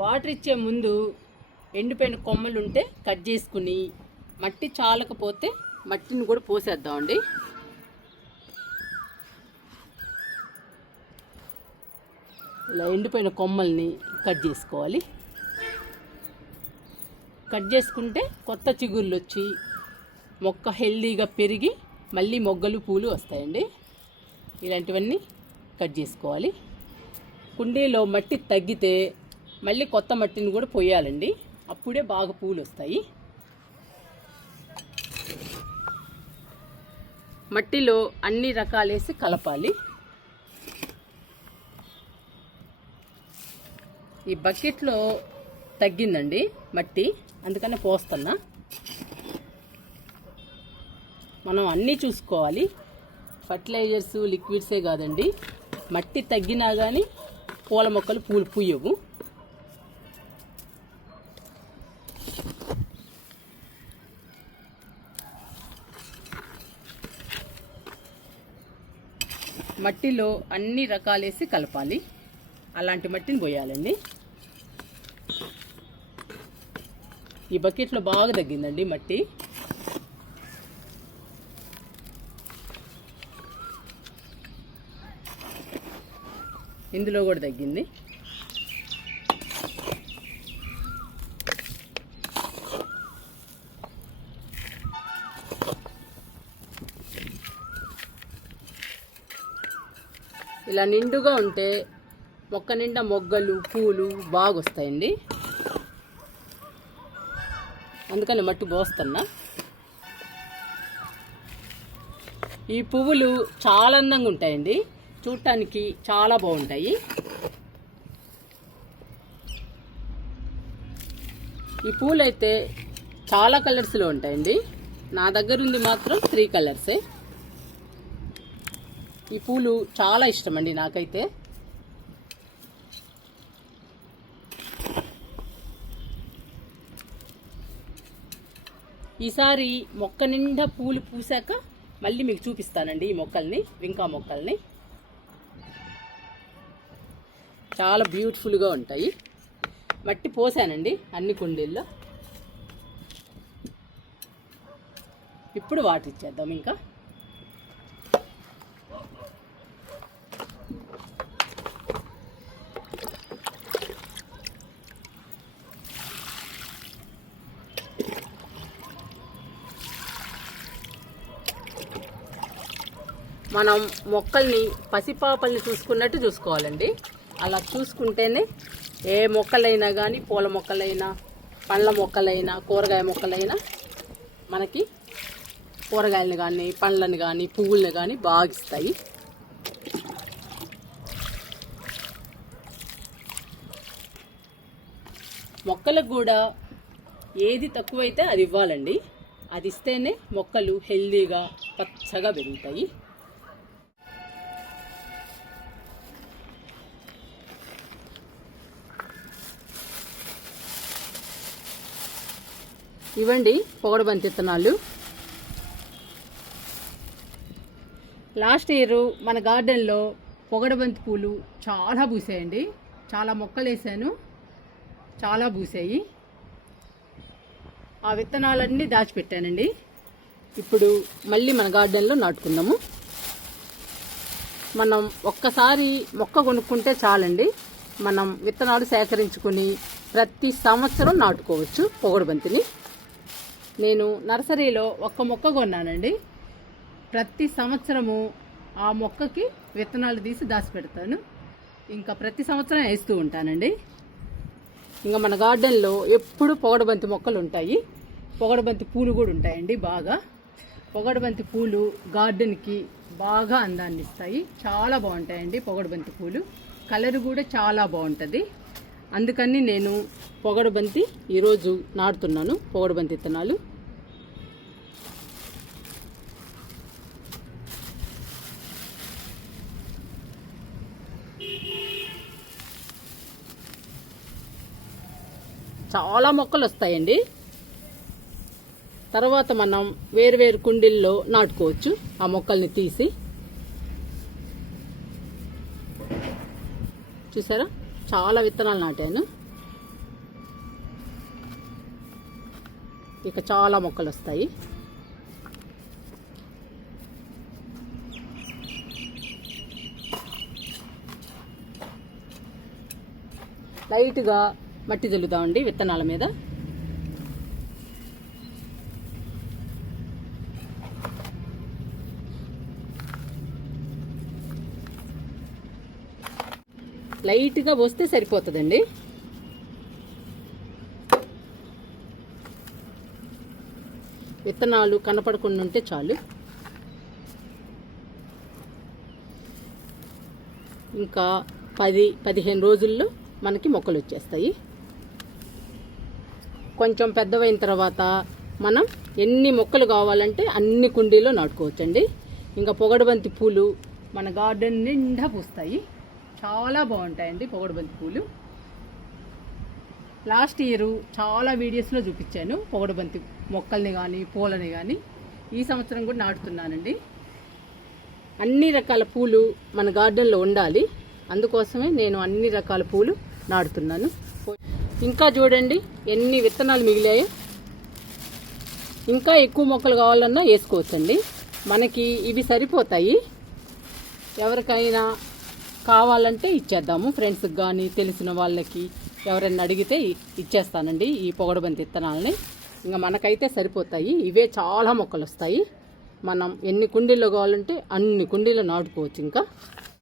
Water ఇచ్చే ముందు ఎండిపోయిన కొమ్మలు ఉంటే కట్ చేసుకుని మట్టి చాలకపోతే మట్టిని కూడా పోసేద్దామండి. ఇలా ఎండిపోయిన కొమ్మల్ని కట్ చేసుకోవాలి. కట్ చేసుకుంటే కొత్త చిగుళ్ళు వచ్చి మొక్క హెల్దీగా పెరిగి మళ్ళీ మొగ్గలు పూలు వస్తాయండి. ఇలాంటివన్నీ కట్ చేసుకోవాలి. కుండీలో మట్టి తగ్గితే మళ్ళీ కొత్త మట్టిని కూడా పోయాలండి, అప్పుడే బాగా పూలు వస్తాయి. మట్టిలో అన్ని రకాలేసి కలపాలి. ఈ బకెట్లో తగ్గిందండి మట్టి, అందుకనే పోస్తున్నా. మనం అన్నీ చూసుకోవాలి, ఫర్టిలైజర్స్ లిక్విడ్సే కాదండి, మట్టి తగ్గినా కానీ పూల మొక్కలు పూలు పూయవు. మట్టిలో అన్ని రకాలేసి కలపాలి. అలాంటి మట్టిని పోయాలండి. ఈ బకెట్లో బాగా తగ్గిందండి మట్టి. ఇందులో కూడా తగ్గింది. ఇలా నిండుగా ఉంటే మొక్క నిండా మొగ్గలు పూలు బాగా వస్తాయండి. అందుకని మట్టి పోస్తున్నా. ఈ పువ్వులు చాలా అందంగా ఉంటాయండి, చూడటానికి చాలా బాగుంటాయి. ఈ పూలు అయితే చాలా కలర్స్లో ఉంటాయండి. నా దగ్గర ఉంది మాత్రం 3 కలర్సే. ఈ పూలు చాలా ఇష్టం అండి నాకైతే. ఈసారి మొక్క నిండా పూలు పూసాక మళ్ళీ మీకు చూపిస్తానండి ఈ మొక్కల్ని, వింకా మొక్కల్ని. చాలా బ్యూటిఫుల్గా ఉంటాయి. మట్టి పోసానండి అన్ని కుండీల్లో. ఇప్పుడు వాటర్ ఇచ్చేద్దాం. ఇంకా మనం మొక్కల్ని పసిపాపల్ని చూసుకున్నట్టు చూసుకోవాలండి. అలా చూసుకుంటేనే ఏ మొక్కలైనా కానీ, పూల మొక్కలైనా, పండ్ల మొక్కలైనా, కూరగాయ మొక్కలైనా మనకి కూరగాయలను కానీ, పండ్లను కానీ, పువ్వులను కానీ బాగా ఇస్తాయి. మొక్కలకు కూడా ఏది తక్కువైతే అది ఇవ్వాలండి. అది ఇస్తేనే మొక్కలు హెల్దీగా పచ్చగా పెరుగుతాయి. ఇవ్వండి పొగడబంతి విత్తనాలు. లాస్ట్ ఇయర్ మన గార్డెన్లో పొగడబంతి పూలు చాలా పూసాయండి. చాలా మొక్కలు వేసాను, చాలా పూసాయి. ఆ విత్తనాలన్నీ దాచిపెట్టానండి. ఇప్పుడు మళ్ళీ మన గార్డెన్లో నాటుకుందాము. మనం ఒక్కసారి మొక్క కొనుక్కుంటే చాలండి, మనం విత్తనాలు సేకరించుకుని ప్రతి సంవత్సరం నాటుకోవచ్చు పొగడబంతిని. నేను నర్సరీలో ఒక్క మొక్క కొన్నానండి. ప్రతి సంవత్సరము ఆ మొక్కకి విత్తనాలు తీసి దాచిపెడతాను. ఇంకా ప్రతి సంవత్సరం వేస్తూ ఉంటానండి. ఇంకా మన గార్డెన్లో ఎప్పుడు పొగడబంతి మొక్కలు ఉంటాయి, పొగడబంతి పూలు కూడా ఉంటాయండి బాగా. పొగడబంతి పూలు గార్డెన్కి బాగా అందాన్ని ఇస్తాయి. చాలా బాగుంటాయండి పొగడబంతి పూలు. కలర్ కూడా చాలా బాగుంటుంది. అందుకని నేను పొగడబంతి ఈరోజు నాటుతున్నాను, పొగడబంతి విత్తనాలు. చాలా మొక్కలు వస్తాయండి. తర్వాత మనం వేరు కుండీల్లో నాటుకోవచ్చు ఆ మొక్కల్ని తీసి. చూసారా, చాలా విత్తనాలు నాటాను. ఇక చాలా మొక్కలు వస్తాయి. లైట్గా మట్టి జల్లుదామండి విత్తనాల మీద. లైట్గా పోస్తే సరిపోతుందండి. విత్తనాలు కనపడకుండా ఉంటే చాలు. ఇంకా 10-15 రోజుల్లో మనకి మొక్కలు వచ్చేస్తాయి. కొంచెం పెద్దవైన తర్వాత మనం ఎన్ని మొక్కలు కావాలంటే అన్ని కుండీలో నాటుకోవచ్చండి. ఇంకా పొగడబంతి పూలు మన గార్డెన్ నిండా పూస్తాయి. చాలా బాగుంటాయండి పొగడబంతి పూలు. లాస్ట్ ఇయర్ చాలా వీడియోస్లో చూపించాను పొగడబంతి మొక్కల్ని కానీ పూలని కానీ. ఈ సంవత్సరం కూడా నాటుతున్నానండి. అన్ని రకాల పూలు మన గార్డెన్లో ఉండాలి, అందుకోసమే నేను అన్ని రకాల పూలు నాటుతున్నాను. ఇంకా చూడండి ఎన్ని విత్తనాలు మిగిలాయో. ఇంకా ఎక్కువ మొక్కలు కావాలన్నా వేసుకోవచ్చండి. మనకి ఇవి సరిపోతాయి. ఎవరికైనా కావాలంటే ఇచ్చేద్దాము, ఫ్రెండ్స్కి కానీ తెలిసిన వాళ్ళకి ఎవరైనా అడిగితే ఇచ్చేస్తానండి ఈ పొగడబంతి విత్తనాలని. ఇంకా మనకైతే సరిపోతాయి. ఇవే చాలా మొక్కలు వస్తాయి. మనం ఎన్ని కుండీల్లో కావాలంటే అన్ని కుండీల్లో నాటుకోవచ్చు. ఇంకా